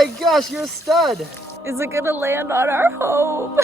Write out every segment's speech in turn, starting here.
my gosh, you're a stud. Is it gonna land on our home?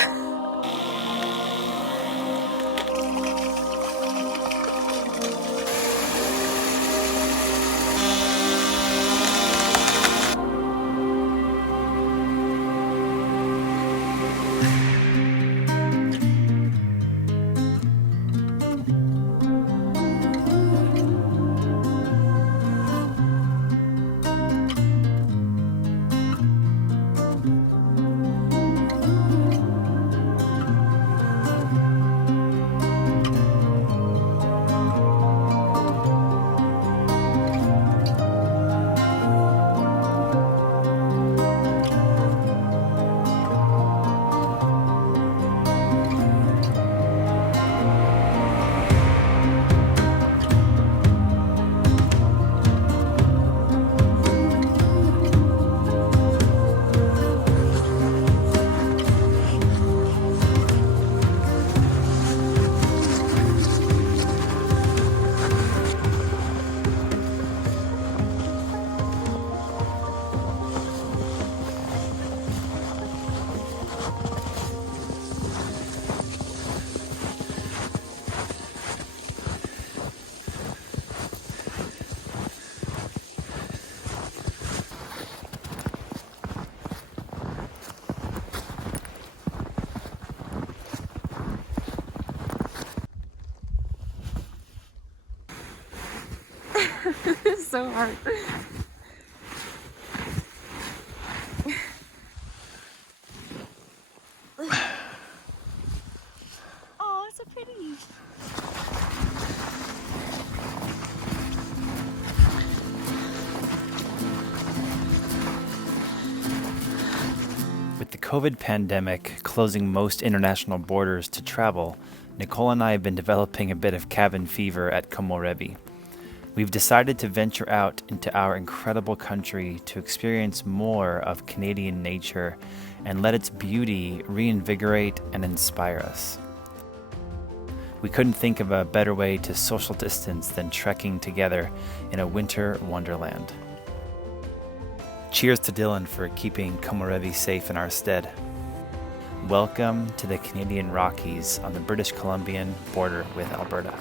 It's so hard. Oh, it's so pretty. With the COVID pandemic closing most international borders to travel, Nicole and I have been developing a bit of cabin fever at Komorebi. We've decided to venture out into our incredible country to experience more of Canadian nature and let its beauty reinvigorate and inspire us. We couldn't think of a better way to social distance than trekking together in a winter wonderland. Cheers to Dylan for keeping Komorebi safe in our stead. Welcome to the Canadian Rockies on the British Columbian border with Alberta.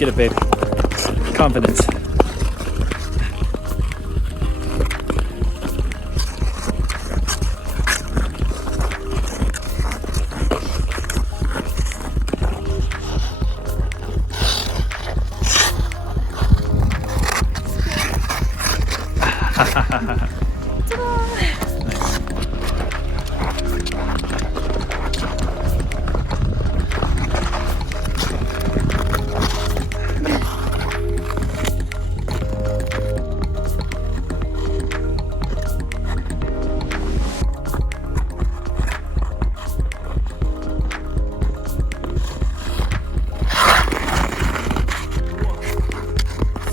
Get it, babe. Confidence.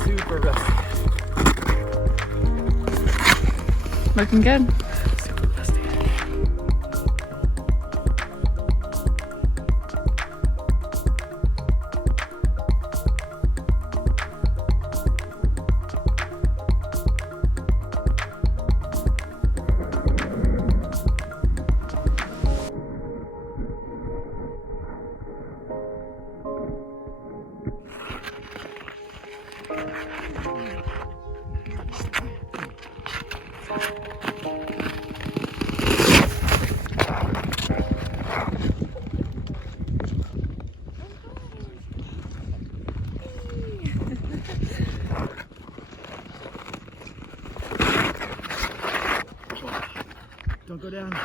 Super rusty. Looking good. Super rusty. Don't go down.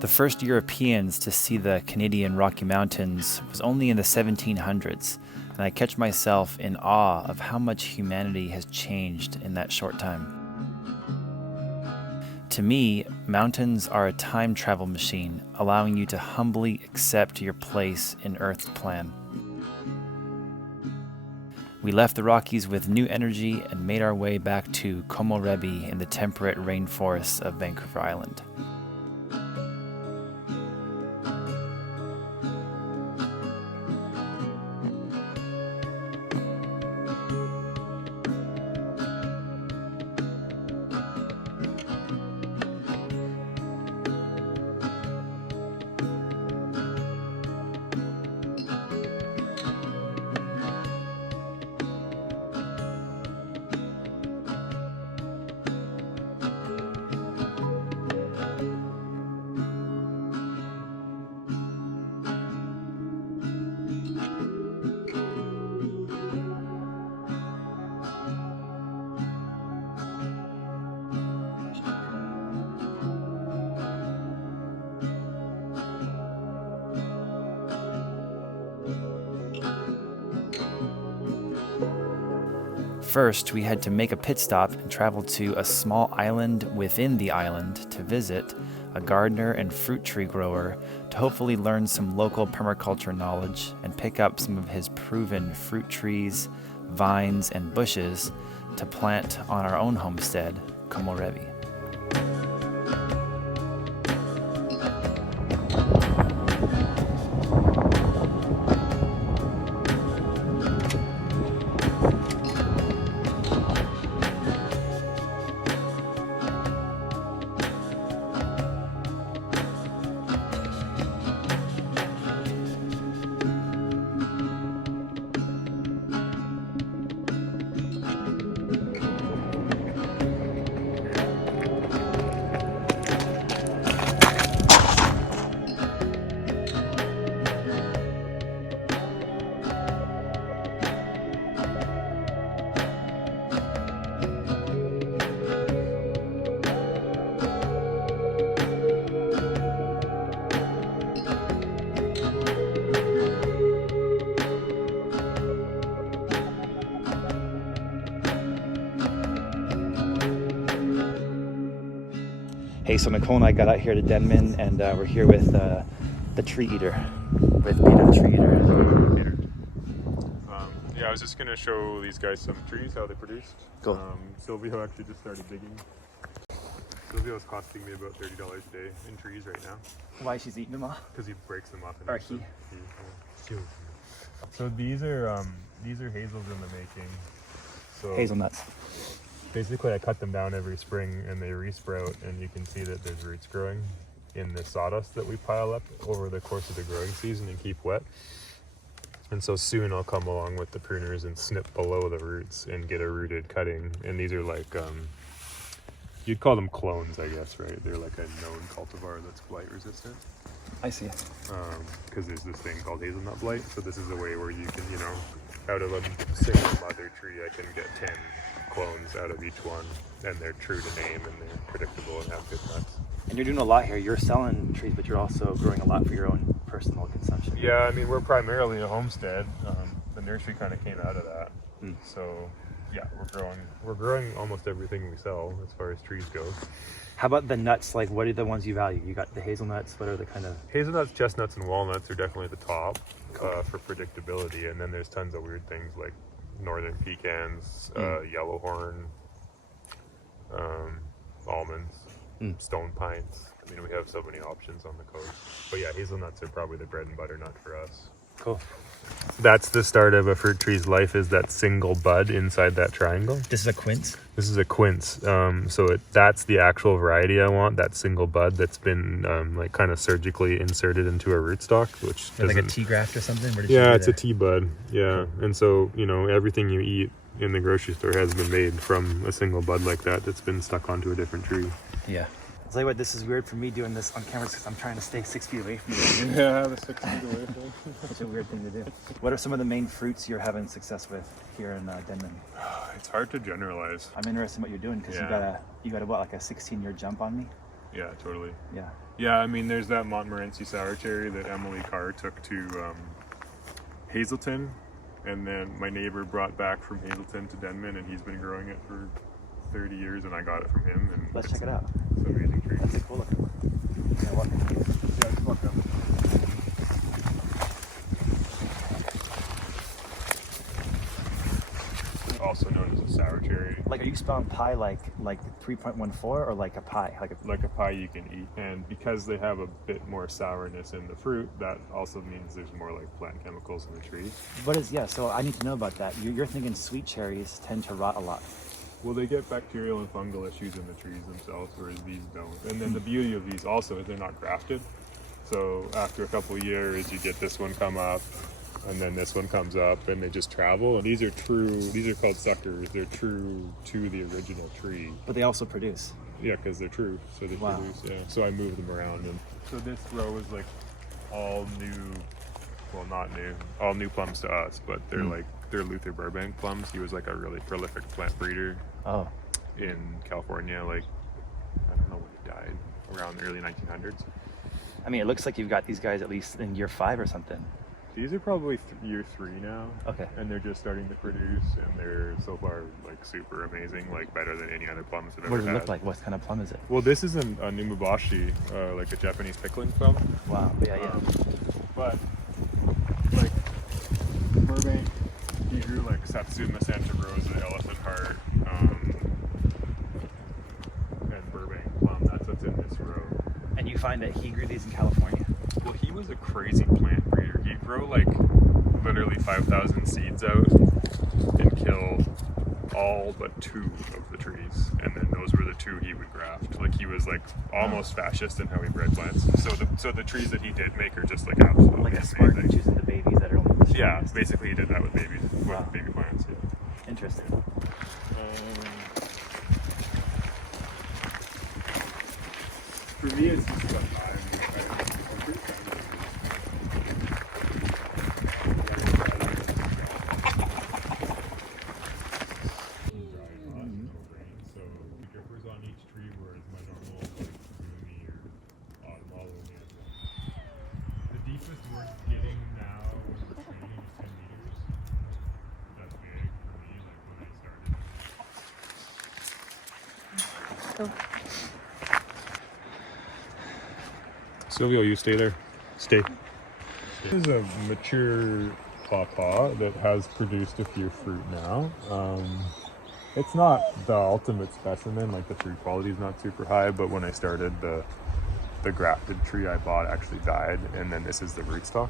The first Europeans to see the Canadian Rocky Mountains was only in the 1700s, and I catch myself in awe of how much humanity has changed in that short time. To me, mountains are a time travel machine, allowing you to humbly accept your place in Earth's plan. We left the Rockies with new energy and made our way back to Komorebi in the temperate rainforests of Vancouver Island. First, we had to make a pit stop and travel to a small island within the island to visit a gardener and fruit tree grower to hopefully learn some local permaculture knowledge and pick up some of his proven fruit trees, vines, and bushes to plant on our own homestead, Komorebi. Hey, so Nicole and I got out here to Denman, and we're here with the tree eater, with Peter the tree eater. Peter. Yeah, I was just gonna show these guys some trees, how they produced. Cool. Silvio actually just started digging. Silvio's costing me about $30 a day in trees right now. Why she's eating them all? Because he breaks them up. Or he. So these are hazels in the making. So Hazelnuts. basically, I cut them down every spring, and they resprout, and you can see that there's roots growing in the sawdust that we pile up over the course of the growing season and keep wet. And so soon I'll come along with the pruners and snip below the roots and get a rooted cutting. And these are like, you'd call them clones, I guess, right? They're like a known cultivar that's blight resistant. I see. Because there's this thing called hazelnut blight. So this is a way where you can, out of a single mother tree, I can get 10 clones out of each one. And they're true to name, and they're predictable and have good nuts. And you're doing a lot here. You're selling trees, but you're also growing a lot for your own personal consumption. Yeah, I mean, we're primarily a homestead. The nursery kind of came out of that. So, yeah, we're growing almost everything we sell as far as trees go. How about the nuts? Like, what are the ones you value? You got the hazelnuts. What are the kind of... Hazelnuts, chestnuts, and walnuts are definitely the top for predictability. And then there's tons of weird things like northern pecans, yellowhorn, almonds, stone pines. I mean, we have so many options on the coast. But yeah, hazelnuts are probably the bread and butter nut for us. Cool. That's the start of a fruit tree's life, is that single bud inside that triangle. This is a quince? This is a quince. That's the actual variety I want, that single bud that's been like kind of surgically inserted into a rootstock, which like a tea graft or something? It's a tea bud. Yeah. And so, everything you eat in the grocery store has been made from a single bud like that that's been stuck onto a different tree. Yeah. I'll tell you what, this is weird for me doing this on camera because I'm trying to stay 6 feet away from you. Yeah, the 6 feet away from you. Such a weird thing to do. What are some of the main fruits you're having success with here in Denman? It's hard to generalize. I'm interested in what you're doing because you got what, like a 16-year jump on me? Yeah, totally. Yeah. Yeah, I mean, there's that Montmorency sour cherry that Emily Carr took to Hazelton, and then my neighbor brought back from Hazelton to Denman, and he's been growing it for 30 years, and I got it from him. And let's check it out. It's an amazing tree. That's a cool looking one. Yeah, walk in. Yeah, let's walk up. Also known as a sour cherry. Like, are you spelling pie like 3.14 or like a pie? Like a pie you can eat. And because they have a bit more sourness in the fruit, that also means there's more like plant chemicals in the tree. So I need to know about that. You're thinking sweet cherries tend to rot a lot. Well, they get bacterial and fungal issues in the trees themselves, whereas these don't. And then the beauty of these also is they're not grafted. So after a couple of years, you get this one come up, and then this one comes up, and they just travel. And these are called suckers. They're true to the original tree. But they also produce. Yeah, because they're true. So they produce, yeah. So I move them around. And so this row is like all new, well, not new, all new plums to us, but they're Luther Burbank plums. He was like a really prolific plant breeder in California. Like, I don't know when he died, around the early 1900s. I mean, it looks like you've got these guys at least in year 5 or something. These are probably year 3 now. Okay. And they're just starting to produce, and they're so far like super amazing, like better than any other plums I've ever had. What does it look like? What kind of plum is it? Well, this is a Numabashi, like a Japanese pickling plum. Wow. Yeah. But like Burbank, he grew like Satsuma, Santa Rosa, Elephant Heart, and Burbank plum. That's what's in this row. And you find that he grew these in California? Well, he was a crazy plant breeder. He'd grow like literally 5,000 seeds out and kill all but 2 of the trees, and then those were the 2 he would graft. Like, he was like almost fascist in how he bred plants. So the trees that he did make are just like absolutely like a Spartan choosing the babies that are only the strongest. Basically he did that with babies, with baby plants. Yeah. Interesting. For me, it's just what I'm pretty proud of it. So the drippers on each tree were as my normal like gloomy or autumn olive mantle. The deepest we're getting now in the tree is 10 meters. That's big for me, like when I started. Silvio, you stay there. Stay. This is a mature pawpaw that has produced a few fruit now. It's not the ultimate specimen, like the fruit quality is not super high, but when I started, the grafted tree I bought actually died, and then this is the rootstock.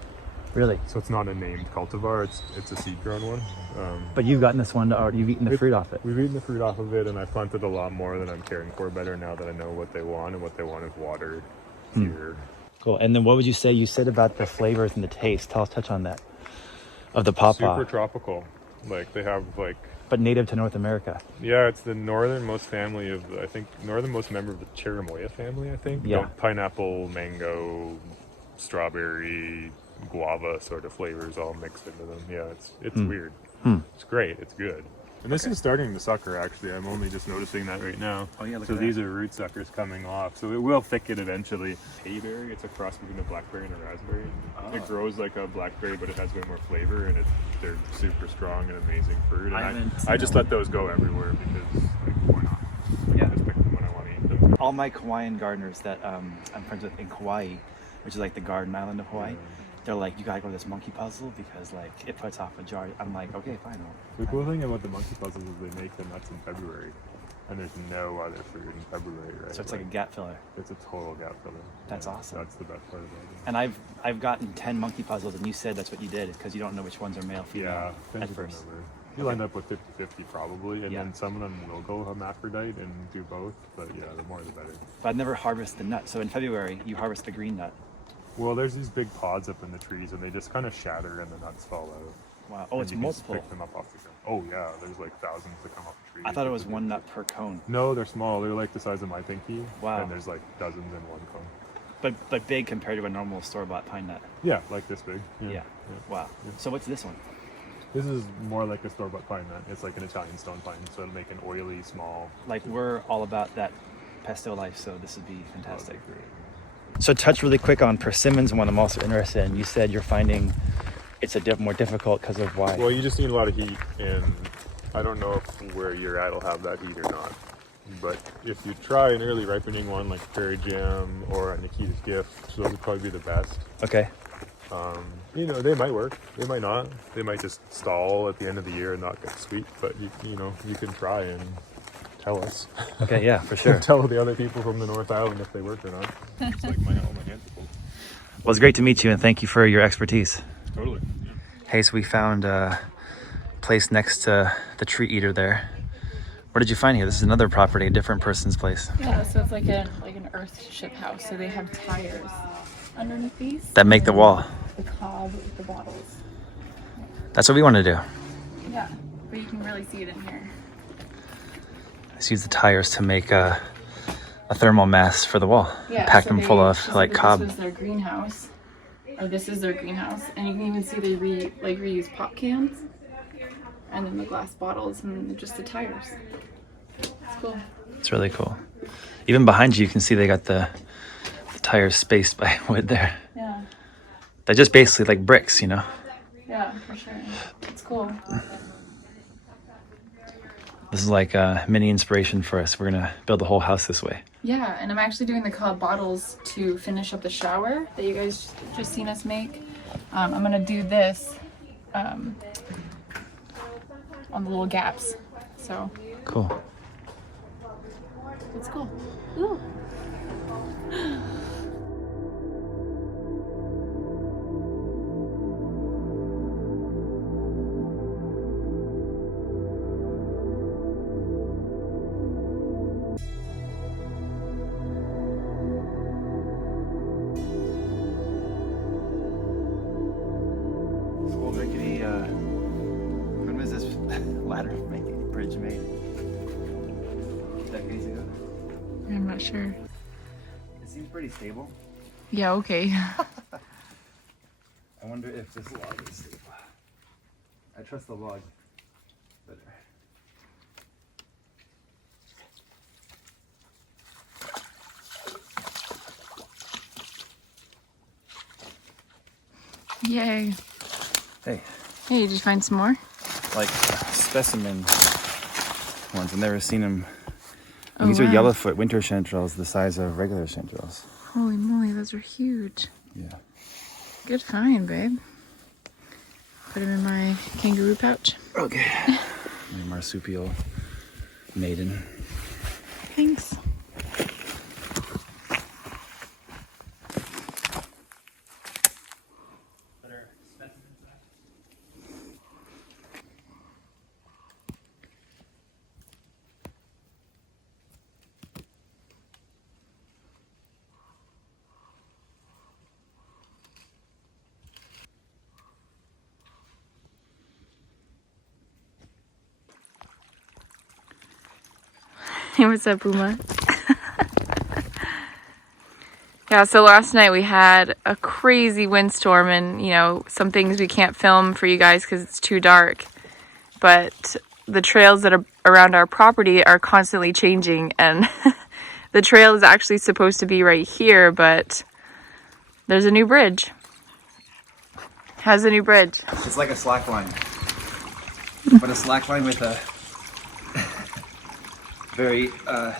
Really? So it's not a named cultivar, it's a seed-grown one. But you've gotten this one, or you've eaten the fruit off it. We've eaten the fruit off of it, and I planted a lot more than I'm caring for better now that I know what they want, and what they want is water here. Cool. And then what would you say you said about the flavors and the taste? Touch on that of the pawpaw. Super tropical. Like they have like. But native to North America. Yeah, it's the northernmost family of northernmost member of the Cherimoya family. I think. Yeah. Pineapple, mango, strawberry, guava sort of flavors all mixed into them. Yeah, it's weird. It's great. It's good. And this is starting to sucker, actually. I'm only just noticing that right now. Oh, yeah, look so at these that. are root suckers coming off. So it will thicken eventually. Hayberry, it's a cross between a blackberry and a raspberry. Oh. It grows like a blackberry, but it has way more flavor, and they're super strong and amazing fruit. And I just let those go everywhere because, like, why not? Yeah. I just pick them when I want to eat them. All my Kauaian gardeners that I'm friends with in Kauai, which is like the garden island of Hawaii, they're like, you gotta go to this monkey puzzle because like it puts off a jar. I'm like, okay, fine. The cool thing about the monkey puzzles is they make the nuts in February, and there's no other fruit in February, right? So it's like a gap filler. It's a total gap filler. That's awesome. That's the best part about it. And I've gotten 10 monkey puzzles, and you said that's what you did because you don't know which ones are male, female Yeah, at thank you for first. the number. You'll end up with 50-50 probably, and Yeah. then some of them will go hermaphrodite and do both, but yeah, the more the better. But I've never harvested the nut. So in February, you harvest the green nut. Well, there's these big pods up in the trees, and they just kind of shatter and the nuts fall out. Wow. Oh, And it's you can just multiple. pick them up off the ground. Oh yeah, there's like thousands that come off the tree. I thought it was one nut per cone. No, they're small. They're like the size of my pinky. Wow. And there's like dozens in one cone. But big compared to a normal store-bought pine nut. Yeah, like this big. Yeah. Wow. Yeah. So what's this one? This is more like a store-bought pine nut. It's like an Italian stone pine, so it'll make an oily, small. Like we're all about that pesto life, so this would be fantastic. Great. So touch really quick on persimmons, one I'm also interested in. You said you're finding it's more difficult because of why? Well, you just need a lot of heat, and I don't know if where you're at will have that heat or not. But if you try an early ripening one like Prairie Jam or a Nikita's Gift, those would probably be the best. Okay. You know, they might work, they might not. They might just stall at the end of the year and not get sweet, but you know, you can try and tell us. Okay, yeah, for sure. Tell the other people from the North Island if they work or not. It's like all my hands are full. Well, it's great to meet you, and thank you for your expertise. Totally. Hey, so we found a place next to the tree eater there. What did you find here? This is another property, a different person's place. Yeah, so it's like an earthship house. So they have tires underneath these. That make the wall. The cob with the bottles. That's what we want to do. Yeah, but you can really see it in here. Let's use the tires to make a thermal mass for the wall. Yeah, Pack so them they- full of she said like that cob. This was their greenhouse, or this is their greenhouse, and you can even see they reuse pop cans, and then the glass bottles, and just the tires. It's cool. It's really cool. Even behind you, you can see they got the tires spaced by wood there. Yeah, They're just basically like bricks, you know? yeah, for sure. It's cool. This is like a mini inspiration for us. We're going to build the whole house this way. Yeah, and I'm actually doing the cob bottles to finish up the shower that you guys just seen us make. I'm gonna do this on the little gaps. So Cool. it's cool. Ooh. Old rickety, when was this bridge made? Decades ago? I'm not sure. It seems pretty stable. Yeah, okay. I wonder if this log is stable. I trust the log better. Yay. Hey, Hey, did you find some more? like specimen ones. I've never seen them. Oh, These are wow. yellowfoot winter chanterelles the size of regular chanterelles. Holy moly, those are huge. Yeah. Good find, babe. Put them in my kangaroo pouch. Okay. My marsupial maiden. Thanks. Hey, what's up, Puma? Yeah, so last night we had a crazy windstorm and, you know, some things we can't film for you guys because it's too dark. But the trails that are around our property are constantly changing, and the trail is actually supposed to be right here, but there's a new bridge. How's the new bridge? It's like a slack line. But a slack line with a very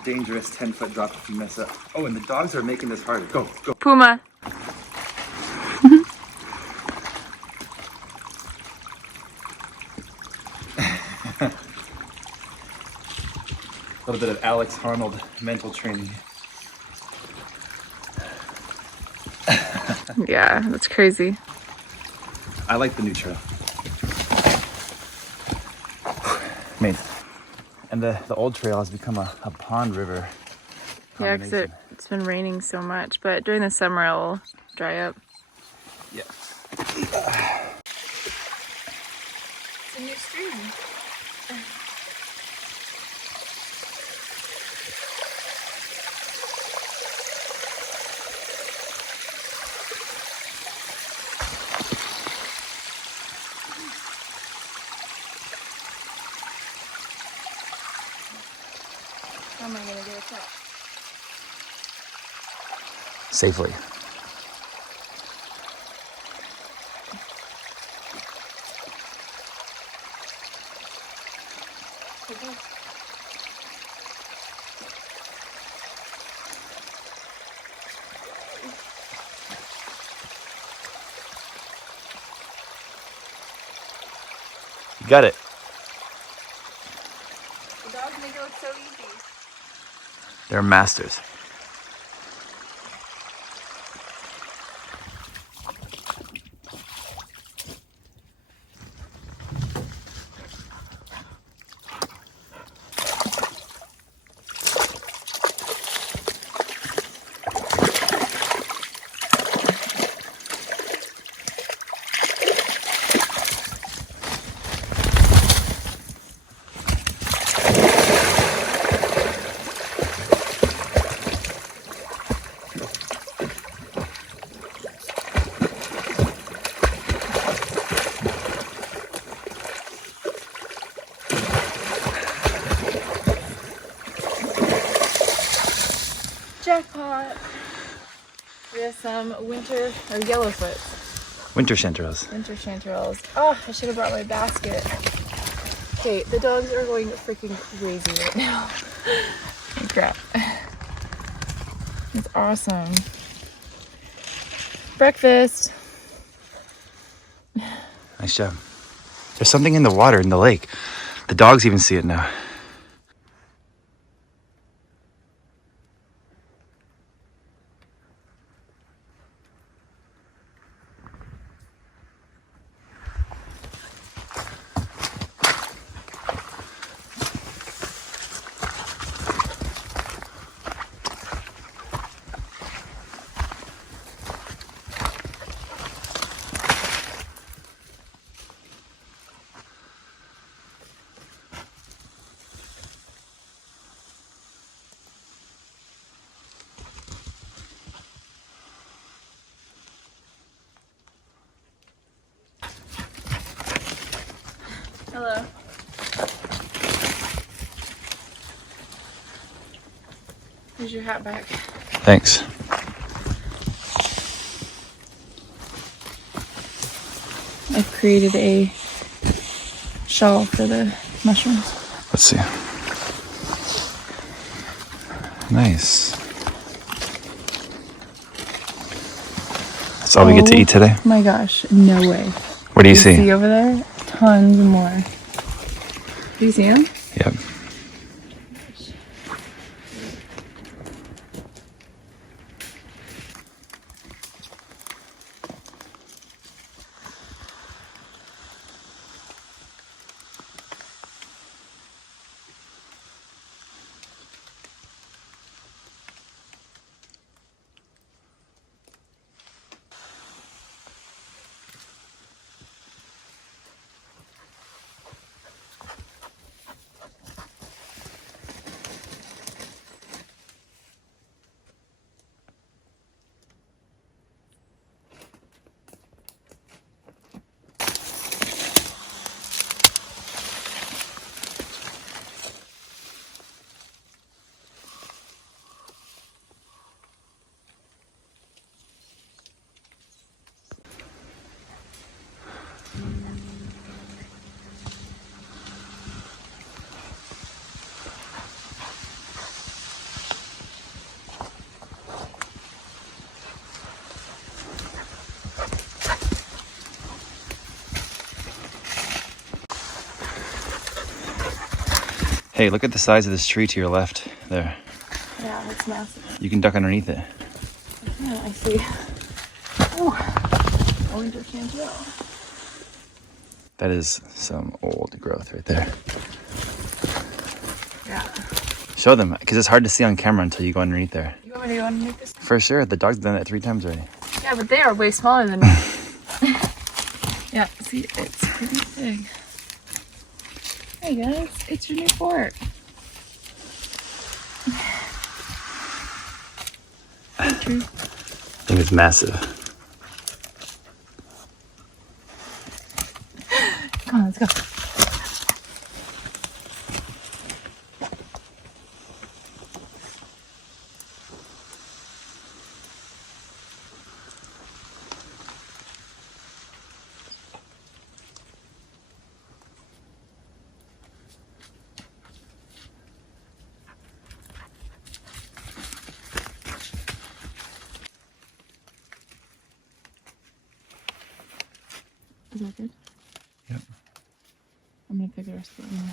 dangerous 10-foot drop if you mess up. Oh, and the dogs are making this harder. Go, go. Puma. A little bit of Alex Arnold mental training. Yeah, that's crazy. I like the new trail. Mate. And the old trail has become a pond river. Yeah, because it's been raining so much, but during the summer it'll dry up. Yeah. It's a new stream. How am I gonna get it up? Safely. You got it. The dogs make it look so easy. They're masters. Jackpot! We have some winter or yellowfoot. Winter chanterelles. Winter chanterelles. Oh, I should have brought my basket. Okay, the dogs are going freaking crazy right now. Oh, crap. It's awesome. Breakfast. Nice job. There's something in the water in the lake. The dogs even see it now. Hello. Here's your hat back. Thanks. I've created a shawl for the mushrooms. Let's see. Nice. That's all we get to eat today? Oh my gosh, no way. What do you See see? over there? Tons more. Do you see them? Yep. Hey, look at the size of this tree to your left there. Yeah, it's massive. You can duck underneath it. Yeah, I see. Oh, orange can't. That is some old growth right there. Yeah. Show them, because it's hard to see on camera until you go underneath there. You want me to go underneath this? For sure, the dog's done it 3 times already. Yeah, but they are way smaller than me. Yeah, see, it's pretty big. Hey guys, it's your new fort. Hey, True. I think it's massive. Come on, let's go. Is that good? Yep. I'm gonna pick the rest of it anyway.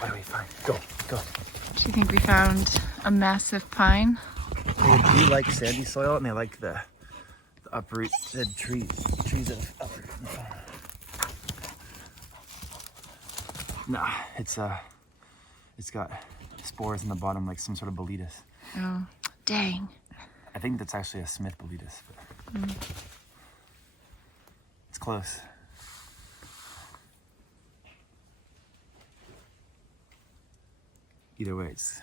What do we find? Go, go. Do you think we found a massive pine? They do like sandy soil, and they like the uprooted trees of uprooted. Nah, it's got spores in the bottom, like some sort of boletus. Oh, dang. I think that's actually a Smith boletus, but it's close. Either way, it's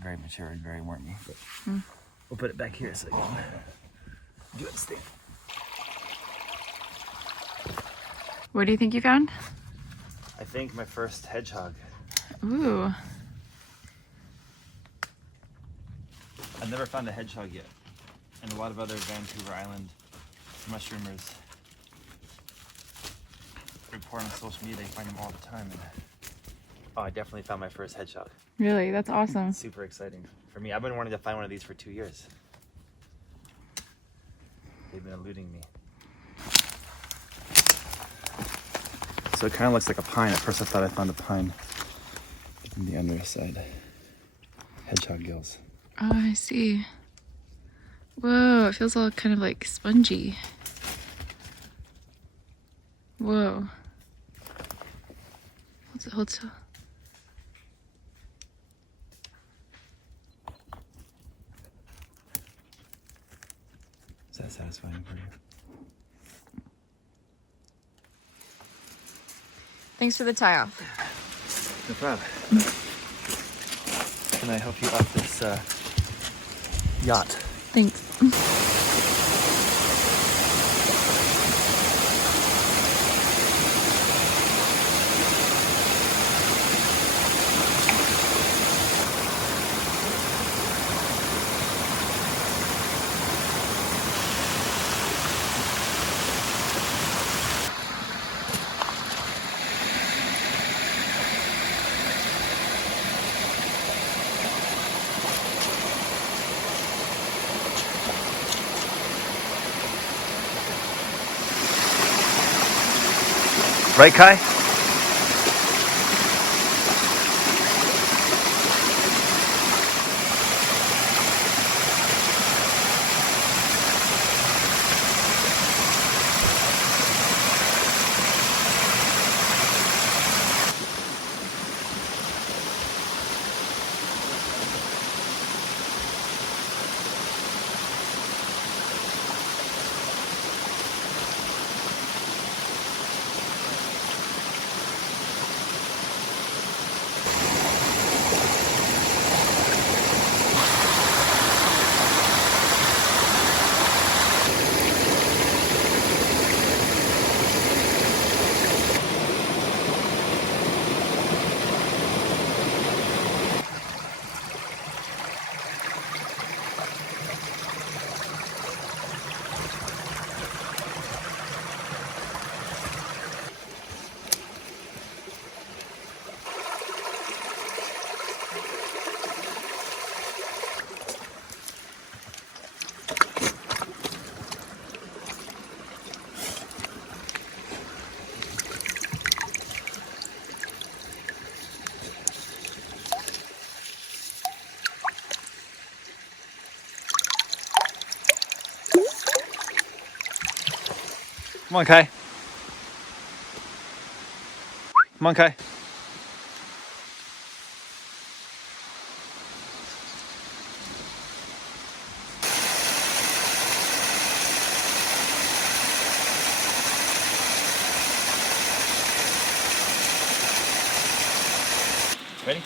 very mature and very wormy, but we'll put it back here so I can do its thing. What do you think you found? I think my first hedgehog. Ooh. I've never found a hedgehog yet, and a lot of other Vancouver Island mushroomers report on social media they find them all the time. And oh, I definitely found my first hedgehog. Really? That's awesome. Super exciting for me. I've been wanting to find one of these for 2 years. They've been eluding me. So it kind of looks like a pine. At first I thought I found a pine on the underside. hedgehog gills. Oh, I see. Whoa, it feels all kind of like spongy. Whoa. Hold still. Is that satisfying for you? Thanks for the tie off. No problem. Can I help you off this yacht? Thanks. Right, Kai? Come on, Kai. Come on, Kai. Ready?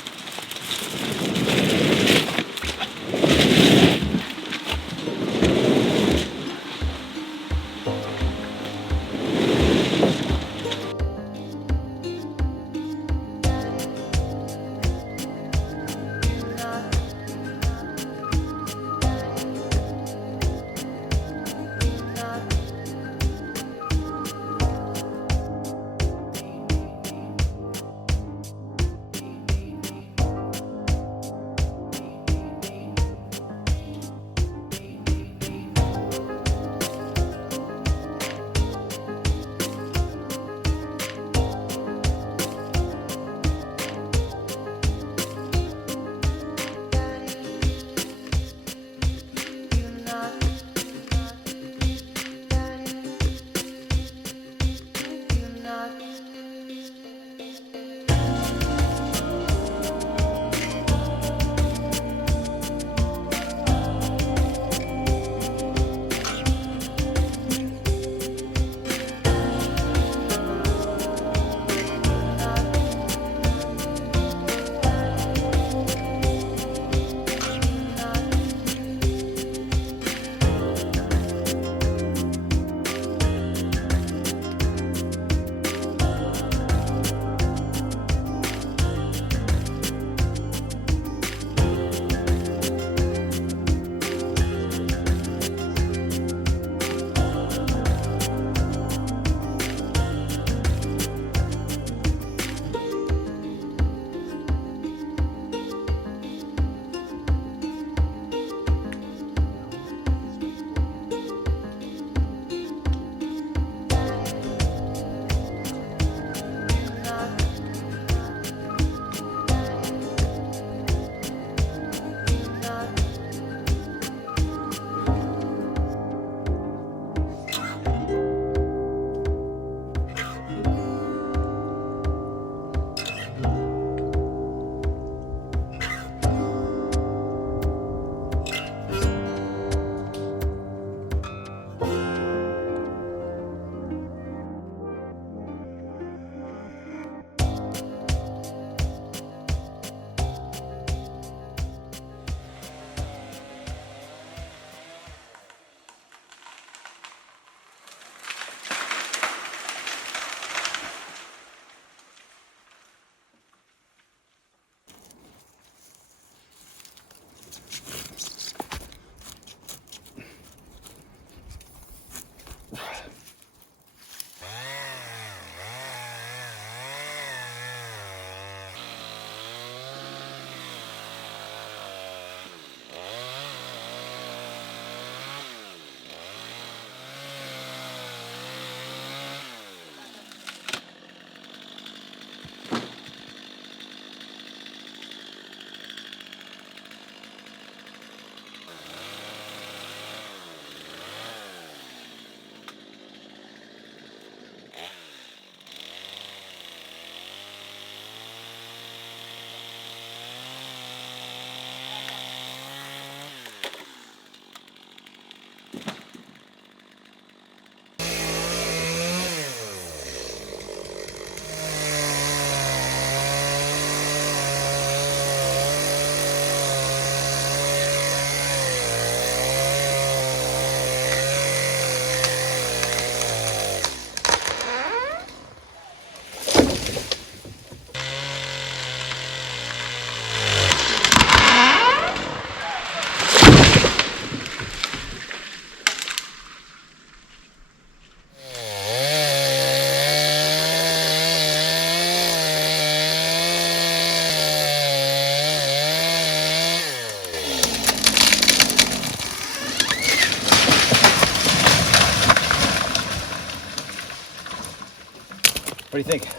do you think?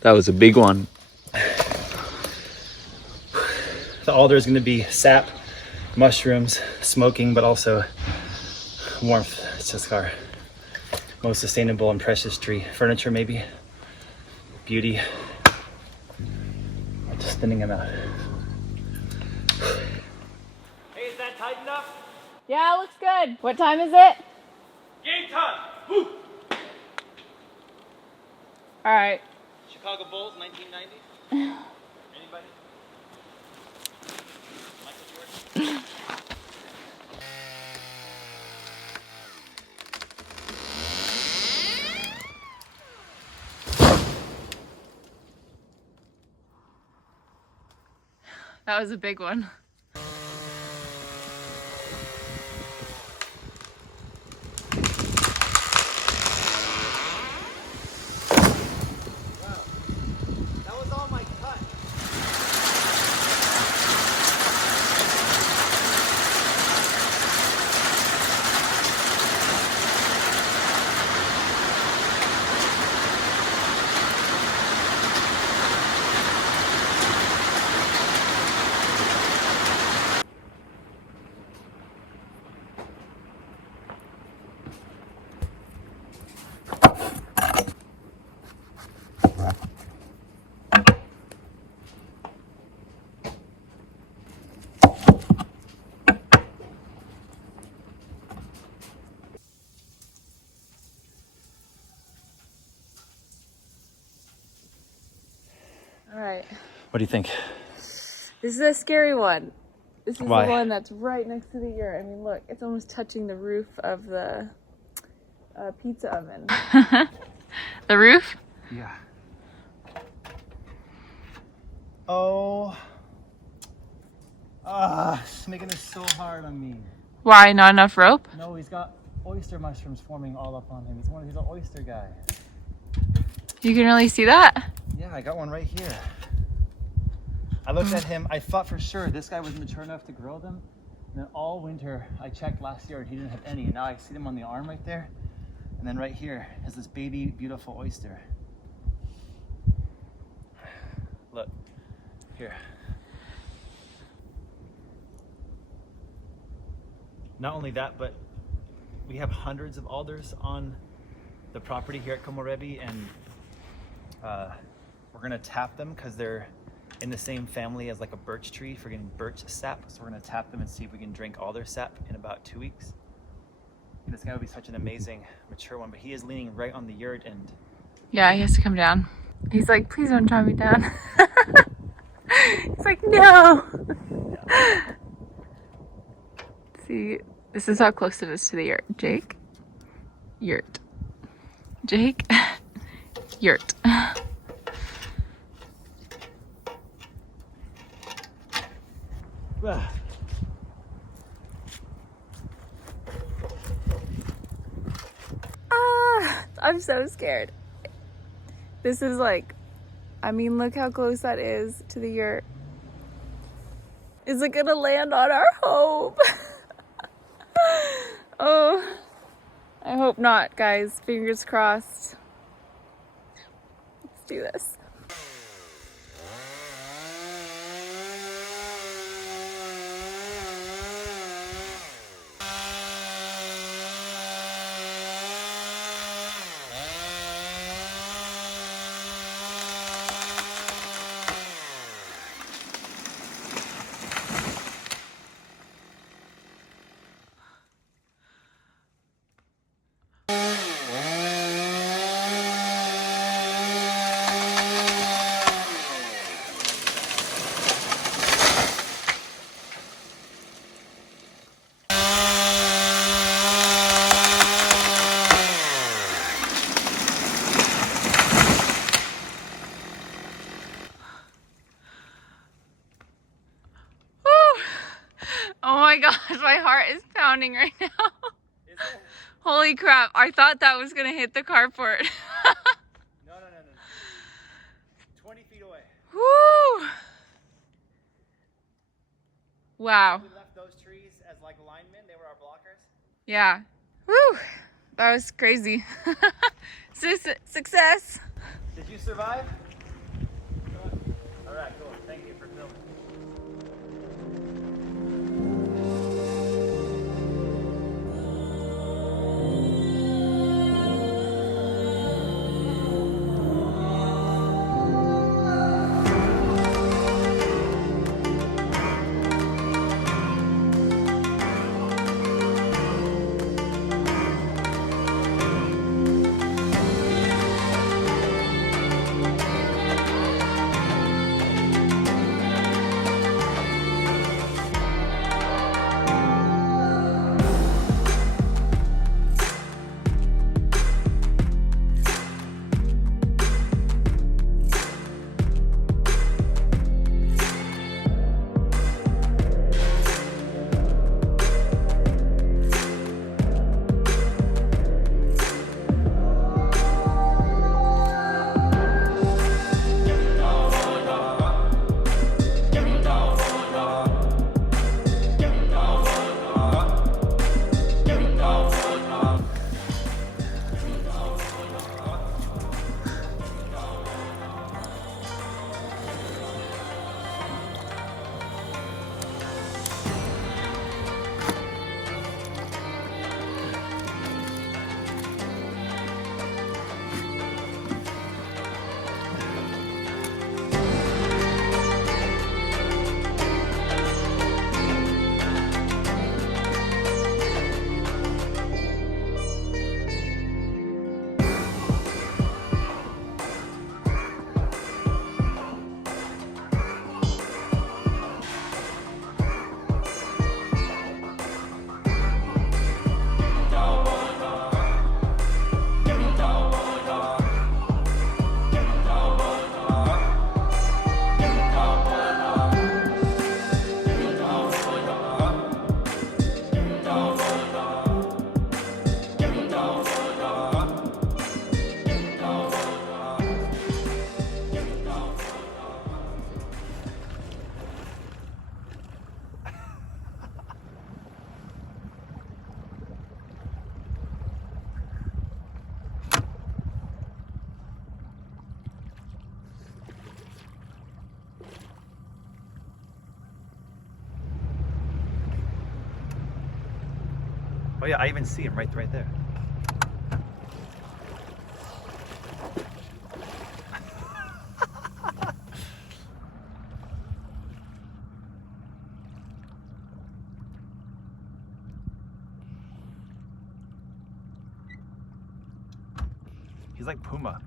That was a big one. The alder is going to be sap, mushrooms, smoking, but also warmth. It's just our most sustainable and precious tree. Furniture, maybe. Beauty. I'm just thinning them out. Hey, is that tight enough? Yeah, it looks good. What time is it? Game time! Woo! All right. Chicago Bulls, 1990. Anybody? Michael Jordan? That was a big one. That was all my cut. All right. What do you think? This is a scary one. This is Why? the one that's right next to the yurt. I mean, look, it's almost touching the roof of the pizza oven. The roof? Yeah. Oh. It's making this so hard on me. Why? Not enough rope? No, he's got oyster mushrooms forming all up on him. He's an oyster guy. You can really see that? Yeah, I got one right here. I looked at him. I thought for sure this guy was mature enough to grow them. And then all winter, I checked last year and he didn't have any. And now I see them on the arm right there. And then right here is this baby, beautiful oyster. Look, here. Not only that, but we have hundreds of alders on the property here at Komorebi, and we're gonna tap them because they're in the same family as like a birch tree for getting birch sap. So we're gonna tap them and see if we can drink all their sap in about 2 weeks. And this guy would be such an amazing mature one, but he is leaning right on the yurt and Yeah, he has to come down. He's like, please don't draw me down. He's like, no. See, this is how close it is to the yurt. Jake, yurt. Jake, yurt. I'm so scared. This is like, I mean, look how close that is to the yurt. Is it gonna land on our home? Oh, I hope not, guys. Fingers crossed. Let's do this. Oh my gosh, my heart is pounding right now. Is it? Holy crap, I thought that was gonna hit the carport. No. 20 feet away. Woo! Wow. We left those trees as like linemen. They were our blockers. Yeah. Woo! That was crazy. Success. Did you survive? All right, cool. Thank you for filming. Oh yeah, I even see him right there. He's like Puma.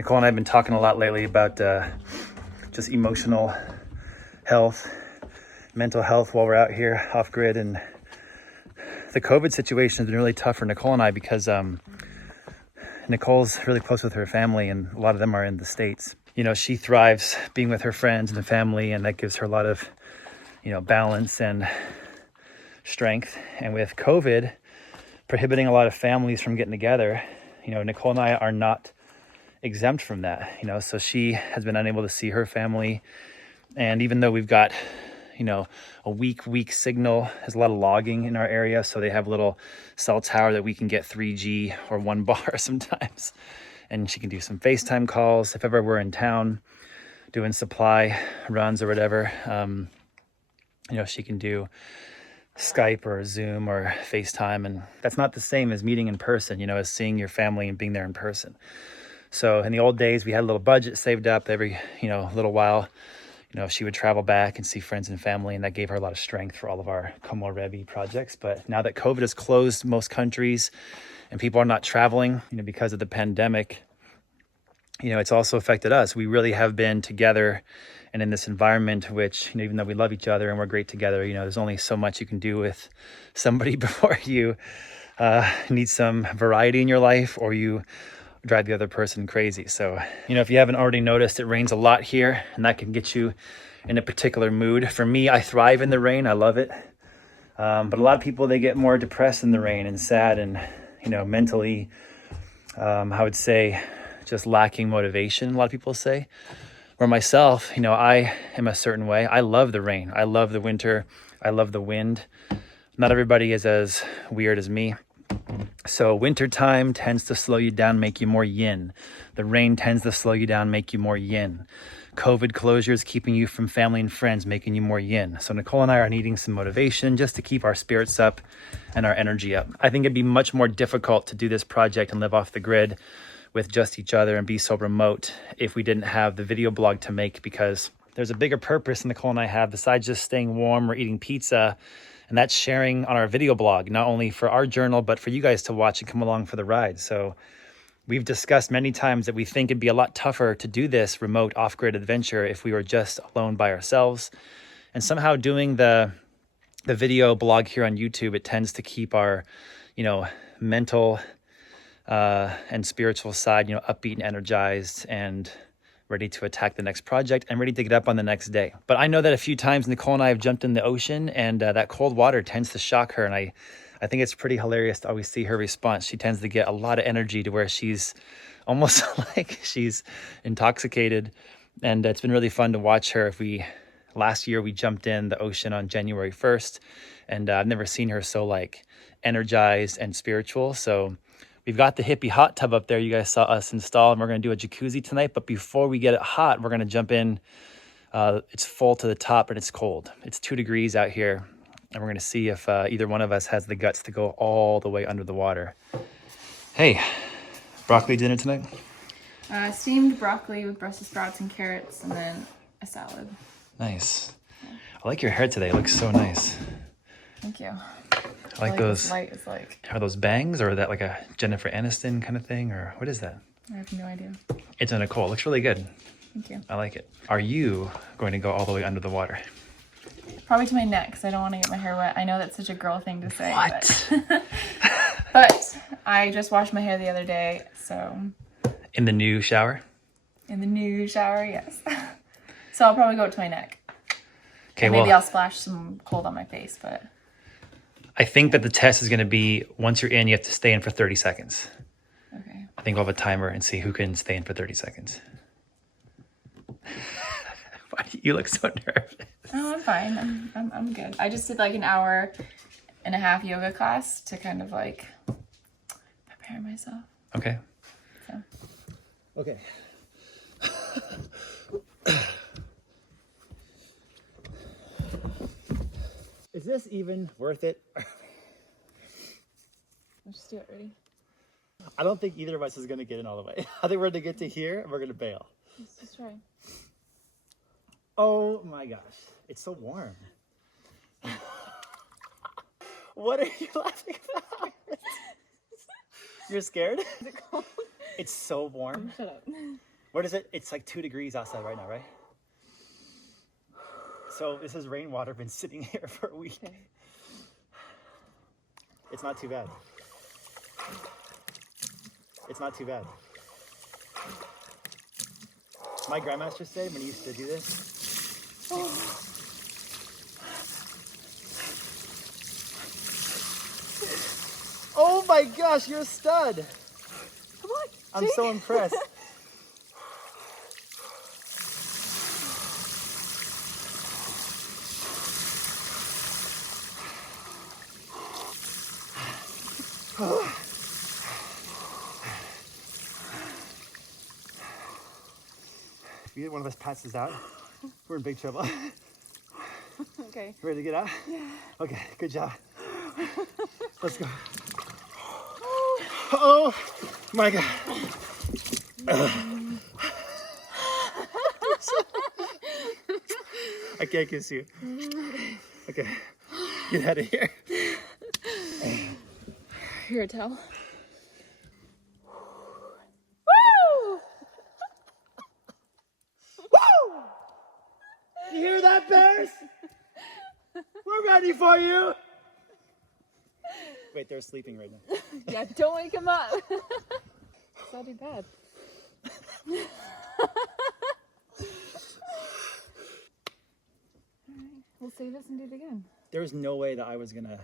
Nicole and I have been talking a lot lately about just emotional health, mental health while we're out here off grid. And the COVID situation has been really tough for Nicole and I because Nicole's really close with her family and a lot of them are in the States. You know, she thrives being with her friends and the family, and that gives her a lot of, you know, balance and strength. And with COVID prohibiting a lot of families from getting together, you know, Nicole and I are not exempt from that, you know, so she has been unable to see her family. And even though we've got, you know, a weak signal, there's a lot of logging in our area, so they have a little cell tower that we can get 3G or 1 bar sometimes, and she can do some FaceTime calls if ever we're in town doing supply runs or whatever. You know, she can do Skype or Zoom or FaceTime, and that's not the same as meeting in person, as seeing your family and being there in person. So in the old days, we had a little budget saved up every, little while. She would travel back and see friends and family, and that gave her a lot of strength for all of our Komorebi projects. But now that COVID has closed most countries and people are not traveling, because of the pandemic, it's also affected us. We really have been together and in this environment, which, even though we love each other and we're great together, there's only so much you can do with somebody before you need some variety in your life or you drive the other person crazy. So, if you haven't already noticed, it rains a lot here, and that can get you in a particular mood. For me, I thrive in the rain. I love it. But a lot of people, they get more depressed in the rain and sad and, mentally, I would say, just lacking motivation, a lot of people say. Or myself, I am a certain way. I love the rain. I love the winter. I love the wind. Not everybody is as weird as me. So wintertime tends to slow you down, make you more yin. The rain tends to slow you down, make you more yin. COVID closures keeping you from family and friends, making you more yin. So Nicole and I are needing some motivation just to keep our spirits up and our energy up. I think it'd be much more difficult to do this project and live off the grid with just each other and be so remote if we didn't have the video blog to make, because there's a bigger purpose Nicole and I have besides just staying warm or eating pizza. And that's sharing on our video blog, not only for our journal, but for you guys to watch and come along for the ride. So we've discussed many times that we think it'd be a lot tougher to do this remote off-grid adventure if we were just alone by ourselves. And somehow doing the video blog here on YouTube, it tends to keep our, mental and spiritual side, upbeat and energized and ready to attack the next project and ready to get up on the next day. But I know that a few times Nicole and I have jumped in the ocean, and that cold water tends to shock her. And I think it's pretty hilarious to always see her response. She tends to get a lot of energy to where she's almost like she's intoxicated. And it's been really fun to watch her. Last year we jumped in the ocean on January 1st, and I've never seen her so energized and spiritual. So we've got the hippie hot tub up there you guys saw us install, and we're going to do a jacuzzi tonight. But before we get it hot, we're going to jump in. It's full to the top and it's cold. It's 2 degrees out here, and we're going to see if either one of us has the guts to go all the way under the water. Hey, broccoli dinner tonight? Steamed broccoli with Brussels sprouts and carrots, and then a salad. Nice. I like your hair today. It looks so nice. Thank you. I like those. Light is like. Are those bangs, or is that like a Jennifer Aniston kind of thing, or what is that? I have no idea. It's a Nicole. It looks really good. Thank you. I like it. Are you going to go all the way under the water? Probably to my neck, because I don't want to get my hair wet. I know that's such a girl thing to say. What? But I just washed my hair the other day, so. In the new shower? In the new shower, yes. So I'll probably go to my neck. Okay, and maybe I'll splash some cold on my face, but. I think that the test is going to be, once you're in, you have to stay in for 30 seconds. Okay. I think we'll have a timer and see who can stay in for 30 seconds. Why do you look so nervous? Oh, I'm fine. I'm good. I just did like an hour and a half yoga class to kind of prepare myself. Okay. So. Okay. Is this even worth it? Let's just do it. Ready? I don't think either of us is going to get in all the way. I think we're going to get to here and we're going to bail. Let's just try. Oh my gosh. It's so warm. What are you laughing about? You're scared? Is it cold? It's so warm. Shut up. What is it? It's like 2 degrees outside right now, right? So this is rainwater, been sitting here for a week. Okay. It's not too bad. It's not too bad. My grandmaster said when he used to do this. Oh. Oh my gosh, you're a stud. Come on. I'm so impressed. If either one of us passes out, we're in big trouble. Okay. Ready to get out? Yeah. Okay, good job. Let's go. Oh my God. I can't kiss you. Okay, get out of here. Here, a towel. You hear that, bears? We're ready for you. Wait, they're sleeping right now. Yeah, don't wake him up. It's not too bad. Alright, we'll save this and do it again. There was no way that I was gonna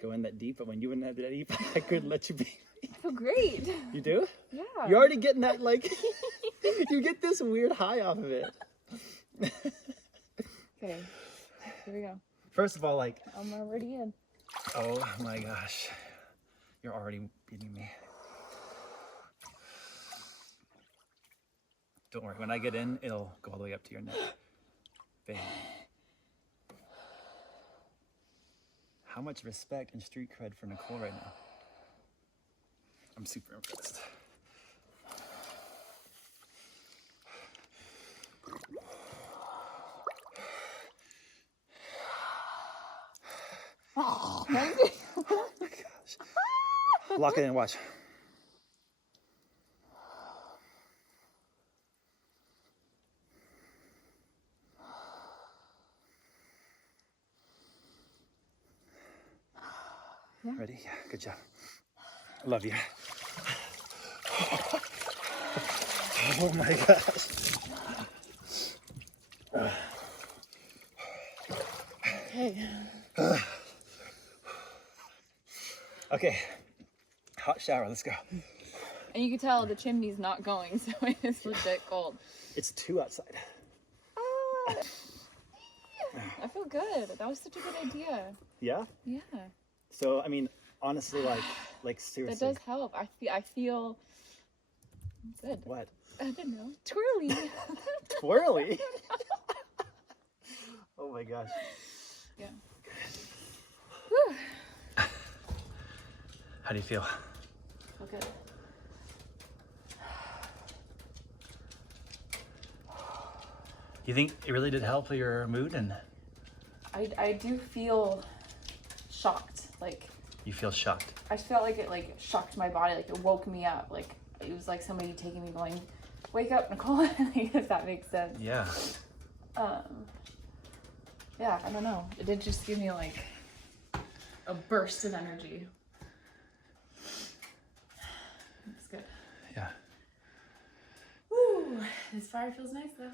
go in that deep, but when you went in that deep, I couldn't let you be. I feel great. You do? Yeah. You're already getting that, like, you get this weird high off of it. Okay, here we go. First of all, like, I'm already in. oh my gosh, you're already beating me. Don't worry, when I get in, it'll go all the way up to your neck. Bang. How much respect and street cred for Nicole right now? I'm super impressed. Oh, Oh my gosh. Lock it in, watch. Yeah. Ready? Yeah, good job. I love you. Oh my gosh. Okay. Okay, hot shower, let's go. And you can tell the chimney's not going, so it's legit cold. It's 2 outside. Ah, I feel good. That was such a good idea. Yeah? Yeah. So, I mean, honestly, like That seriously. does help. I feel good. What? I don't know. Twirly. Twirly? Oh my gosh. Yeah. Whew. How do you feel? Feel good. You think it really did help your mood and I do feel shocked. Like, you feel shocked? I felt like it like shocked my body. Like it woke me up. Like it was like somebody taking me going, wake up, Nicole. Like, if that makes sense. Yeah. Yeah, I don't know. It did just give me like a burst of energy. It's good. Yeah. Woo! This fire feels nice though.